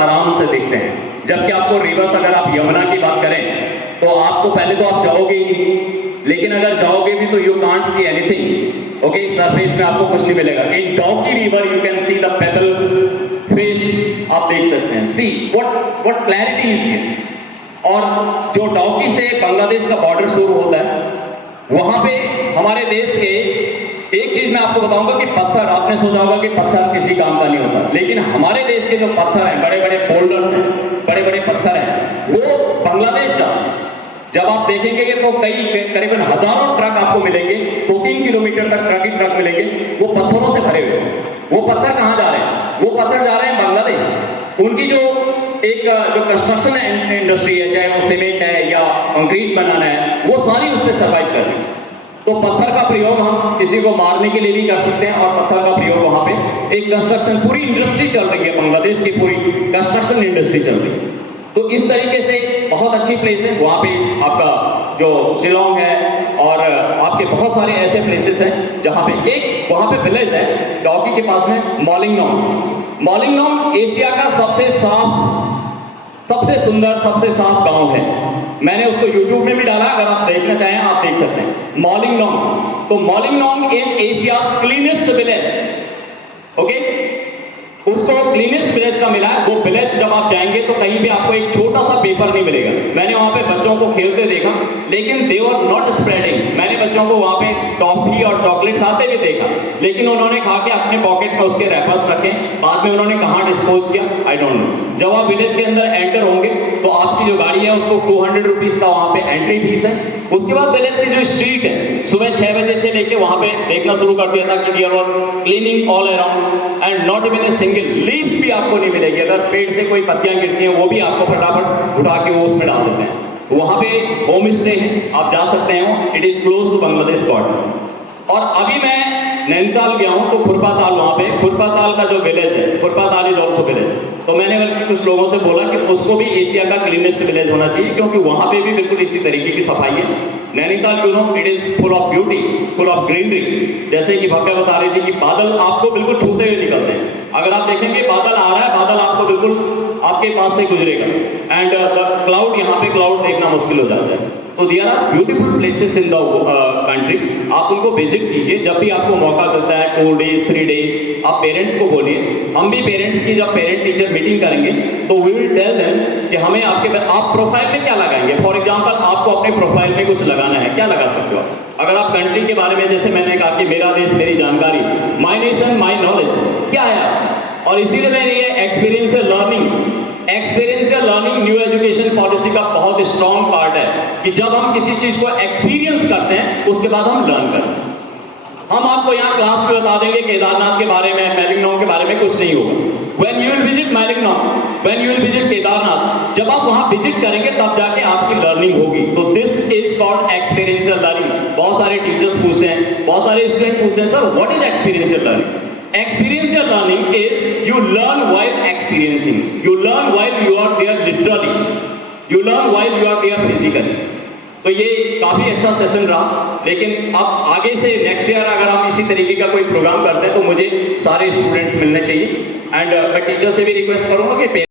आराम से देखते हैं। जबकि आपको रिवर्स, अगर आप यमुना की बात करें तो आपको पहले तो आप जाओगे ही नहीं, लेकिन अगर जाओगे भी तो you can't see anything. Okay, surface में आपको कुछ नहीं मिलेगा। In Dawki river you can see the pebbles, fish आप देख सकते हैं। See what clarity is here. और जो डॉकी से बांग्लादेश का बॉर्डर शुरू होता है, वहां पे हमारे देश के एक चीज मैं आपको बताऊंगा कि पत्थर, आपने सोचा होगा कि पत्थर किसी काम का नहीं होता, लेकिन हमारे देश के जो पत्थर हैं, बड़े बड़े बोल्डर्स हैं, बड़े बड़े पत्थर हैं, वो बांग्लादेश का, जब आप देखेंगे तो कई करीबन हजारों ट्रक आपको मिलेंगे, 2-3 किलोमीटर तक ट्रक ही ट्रक मिलेंगे, वो पत्थरों से भरे हुए। वो पत्थर कहां जा रहे हैं? वो पत्थर जा रहे हैं बांग्लादेश। उनकी जो एक जो कंस्ट्रक्शन इंडस्ट्री है, चाहे वो सीमेंट है या कंक्रीट बनाना है, वो सारी उस पर सर्वाइव कर रही है। तो पत्थर का प्रयोग हम किसी को मारने के लिए भी कर सकते हैं, और पत्थर का प्रयोग वहां पे एक कंस्ट्रक्शन, पूरी इंडस्ट्री चल रही है, बांग्लादेश की पूरी कंस्ट्रक्शन इंडस्ट्री चल रही है। तो इस तरीके से बहुत अच्छी प्लेस है वहां पे। आपका जो शिलोंग है और आपके बहुत सारे ऐसे प्लेसेस हैं जहां पे, एक वहां पे विलेज है डॉकी के पास में, मॉलिंगनोंग। मॉलिंगनोंग एशिया का सबसे साफ, सबसे सुंदर, सबसे साफ गांव है। मैंने उसको YouTube में भी डाला, अगर आप देखना चाहें आप देख सकते हैं। मॉलिंगनोंग, तो Mawlynnong is Asia's cleanest village. Okay, उसको क्लीनेस्ट विलेज का मिला है। वो विलेज जब आप जाएंगे तो कहीं भी आपको एक छोटा सा पेपर नहीं मिलेगा। मैंने वहां पे बच्चों को खेलते देखा, लेकिन दे वर नॉट स्प्रेडिंग। मैंने बच्चों को वहां पे टॉफी और चॉकलेट खाते भी देखा, लेकिन उन्होंने खा के अपने पॉकेट में उसके रैपर्स रखे, बाद में उन्होंने कहां डिस्पोज किया आई डोंट नो। जब आप विलेज के अंदर एंटर होंगे तो आपकी जो गाड़ी है उसको 200 रुपीज का वहां पे एंट्री फीस है। उसके बाद विलेज की जो स्ट्रीट है, सुबह 6 बजे से लेके वहां पे देखना शुरू कर दिया था कि there were cleaning all around and not even a single leaf भी आपको नहीं मिलेगी। अगर पेड़ से कोई पत्तियां गिरती हैं वो भी आपको फटाफट उठा के वो उसमें डाल देते हैं। वहां पे होम स्टे है, आप जा सकते हैं, it is close to Bangladesh border. और अभी मैं नैनीताल गया हूं तो खुरपाताल, वहां पे खुरपाताल का जो विलेज है, खुरपाताल इज ऑल्सो विलेज। तो मैंने बल्कि कुछ लोगों से बोला कि उसको भी एशिया का क्लीनेस्ट विलेज होना चाहिए, क्योंकि वहां पे भी बिल्कुल इसी तरीके की सफाई है। Nainital you know it is full of beauty, full of greenery. जैसे कि भव्या बता रही थी कि बादल आपको बिल्कुल छूते हुए निकलते हैं। अगर आप देखेंगे बादल आ रहा है, बादल आपको बिल्कुल आपके पास से गुजरेगा, एंड द क्लाउड, यहाँ पे क्लाउड देखना मुश्किल हो जाता है। तो there are beautiful places in the country, आप उनको विजिट कीजिए जब भी आपको मौका मिलता है, 2 डेज 3 डेज। आप पेरेंट्स को बोलिए, हम भी पेरेंट्स की जब पेरेंट टीचर मीटिंग करेंगे तो वी विल टेल देम कि हमें आपके, आप प्रोफाइल में क्या लगाएंगे। फॉर एग्जांपल आपको अपने प्रोफाइल में कुछ लगाना है, क्या लगा सकते हो? अगर आप कंट्री के बारे में, जैसे मैंने कहा कि मेरा देश मेरी जानकारी, माय नेशन माय नॉलेज, क्या है आप? और इसीलिए मैंने ये experiential learning new education policy का बहुत स्ट्रॉन्ग पार्ट है कि जब हम किसी चीज को एक्सपीरियंस करते हैं उसके बाद हम लर्न करते हैं। हम आपको यहाँ क्लास में बता देंगे केदारनाथ के बारे में, मैलिंगनोंग के बारे में, कुछ नहीं होगा। When you will visit मैलिंगनोंग, when you will visit Kedarnath, जब आप वहां विजिट करेंगे तब जाके आपकी लर्निंग होगी। तो this is called experiential learning. बहुत सारे टीचर्स पूछते हैं, बहुत सारे स्टूडेंट पूछते हैं, sir what is experiential learning? Experiential learning is you learn while experiencing. You learn while you are there literally. You learn while you are there physically. तो ये काफी अच्छा सेशन रहा, लेकिन अब आगे से नेक्स्ट ईयर अगर हम इसी तरीके का कोई प्रोग्राम करते हैं तो मुझे सारे स्टूडेंट्स मिलने चाहिए। एंड मैं टीचर से भी रिक्वेस्ट करूंगा कि